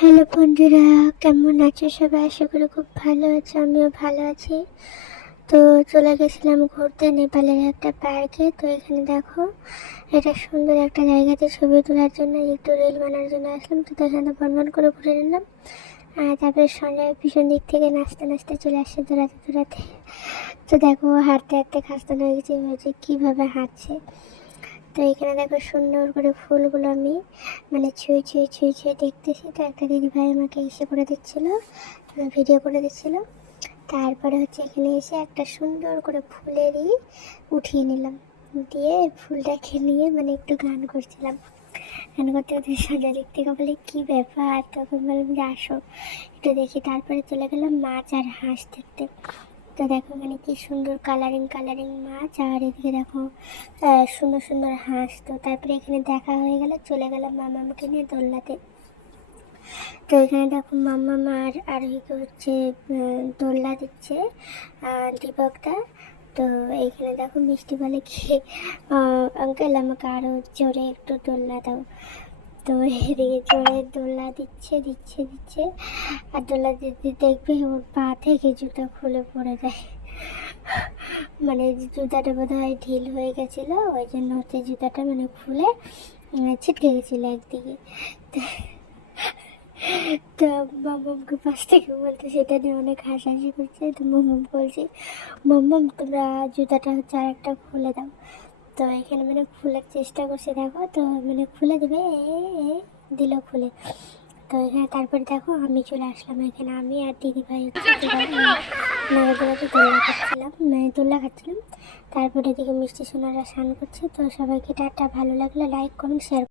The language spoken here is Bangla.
হ্যালো বন্ধুরা, কেমন আছো সবাই? আশা করি খুব ভালো আছো, আমিও ভালো আছি। তো চলে গেছিলাম ঘুরতে নেপালের একটা পার্কে। তো এখানে দেখো, এটা সুন্দর একটা জায়গাতে ছবি তোলার জন্য, একটু রিল বানানোর জন্য আসলাম। তো এখানে বনবন করে ঘুরে নিলাম। আর তারপরে সঞ্জয় পিছন দিক থেকে নাচতে নাচতে চলে আসছে দৌড়াতে দৌড়াতে। তো দেখো, হাঁটতে হাঁটতে খাস্তান হয়ে গেছে, হয়েছে কীভাবে হাঁটছে। তো এখানে দেখো সুন্দর করে ফুলগুলো আমি ছুঁয়ে ছুঁয়ে ছুঁয়ে ছুঁয়ে দেখতেছি। তো একটা দিদিভাই আমাকে এসে করে দিচ্ছিলো, ভিডিও করে দিচ্ছিলো। তারপরে হচ্ছে এখানে এসে একটা সুন্দর করে ফুলেরই উঠিয়ে নিলাম, দিয়ে ফুলটাকে নিয়ে একটু গান করছিলাম। গান করতে করতে সন্ধ্যা দিক থেকে বলে কী ব্যাপার, তখন বললাম যে আসো একটু দেখি। তারপরে চলে গেলাম মাছ আর হাঁস দেখতে। তো দেখো কি সুন্দর কালারিং কালারিং মাছ, আর এদিকে দেখো সুন্দর সুন্দর হাঁস। তো তারপরে এখানে দেখা হয়ে গেল, চলে গেলাম মামাকে নিয়ে দোলনাতে। তো এখানে দেখো মামা আর আরোহীকে হচ্ছে দোলনা দিচ্ছে দীপকটা। তো এইখানে দেখো মিষ্টি বলে কি আঙ্কেল আমাকে আরও জোরে একটু দোলনা দাও। তো এদিকে জোরে দোলনা দিচ্ছে দিচ্ছে দিচ্ছে, আর দোলনা দিতে দেখবে ওর পা থেকে জুতো খুলে পড়ে যায়। জুতাটা বোধ হয় ঢিল হয়ে গেছিলো, ওই জন্য হচ্ছে জুতাটা খুলে ছিটকে গেছিলো একদিকে। তো মামামকে পাশ থেকে বলতে, সেটা নিয়ে অনেক হাসাহাসি করছে। তো মামাম বলছে, মামাম তোমরা জুতাটা হচ্ছে আর একটা খুলে দাও। তো এখানে খোলার চেষ্টা করছে, দেখো তো খুলে দেবে, দিল খুলে। তো এখানে তারপরে দেখো আমি চলে আসলাম এখানে, আমি আর দিদিভাই হচ্ছে নাড়াদোড়াতে দোল্লা খাচ্ছিলাম। তারপরে এদিকে মিষ্টি সোনারা স্নান করছে। তো সবাইকে টাটা, ভালো লাগলে লাইক কমেন্ট শেয়ার।